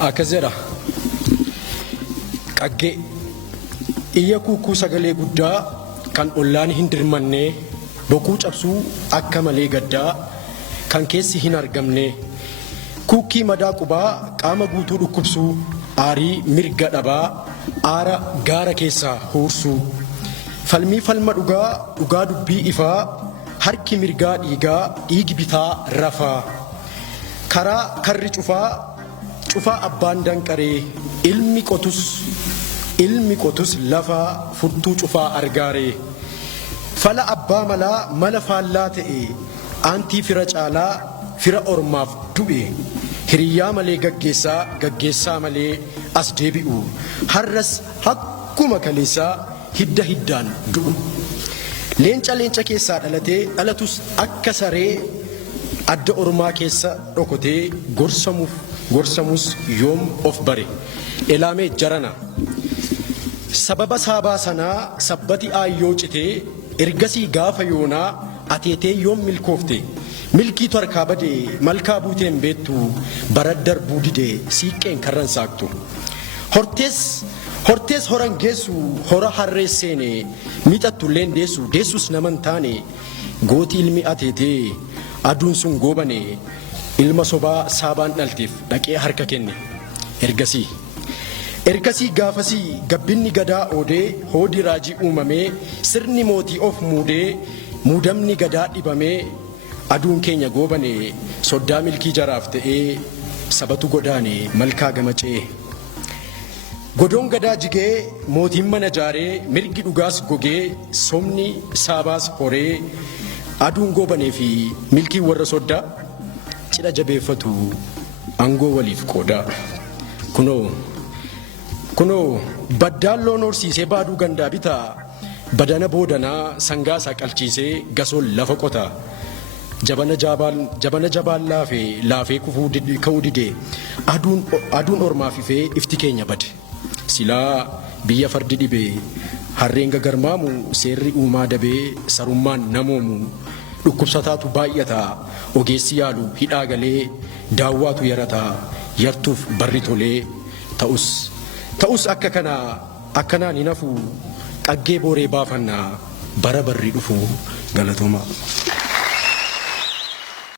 Akazera Kage Iyakuku sagalee guddaa kan ollaan hin dirmanne bokuu cabsuu akka malee gaddaa kan keessi hin argamne kukkii madaa qubaa qaama guutuu dhukkubsuu aarii mirga dhabaa aara gaara keessaa huursuu falmii falma dhugaa dubbii ifaa harki mirgaa dhiigi bitaa rafaa karaa karri cufaa abbaan danqaree ilmi qotus lafaa furtuu cufaa argaaree fala abbaa mala faallaa ta'e aantii fira caalaa fira ormaaf du'e hiriyyaa malee gaggeessaa malee as deebi'u har'as hakkuma kaleessaa hidda hiddaan du'u leenca keessaa dhalatus akka saree adda ormaa keessa dhokotee gorsamus yoom of bare elaamee jarana sababa saabaa sanaa sabbati aayyoo citee ergasii gaafa yoonaa ateetee yoom milkoofte milkiitu harkaa badee malkaa buuteen beettu barad darbuu didee siiqqeen karran saaqtu hortees horan geessu hora harrees seene miixattulleen deessus naman taane gootii ilmi ateetee aduun sun goobane ilma sobaa saabaan dhalteef dhaqee harka kenne ergasii gaafasii gabbinni gadaa oodee hoodii raajii uumamee sirni mootii of muudamni gadaa dhibamee aduun keenya goobane soddaa milkii jaraaf ta'ee sabatu godaane malkaa gamacee godoon gadaa jigee mootiin mana jaaree mirgi dhugaas gogee somni saabaas horee aduun goobanee fi milkii warra soddaa cidha jabeeffatu angoo waliif qoodaa kunoo baddaan loon horsiisee baaduu gandaa bitaa badana boodanaa sangaasaa qalchiisee gasoon lafa qotaa jabana jabaan laafee ka'uu didee aduun ormaaf ifee ifti keenya bade silaa biyya fardi dhibee harreen gagarmaamu seerri uumaa dabee sarummaan namoomu dhukkubsataatu baay'ataa ogeessi yaalu hidhaa galee daawwaatu yarataa yartuuf barri tolee ta'us akkanaan hin hafu qaggee booree baafannaa bara barri dhufu galatooma.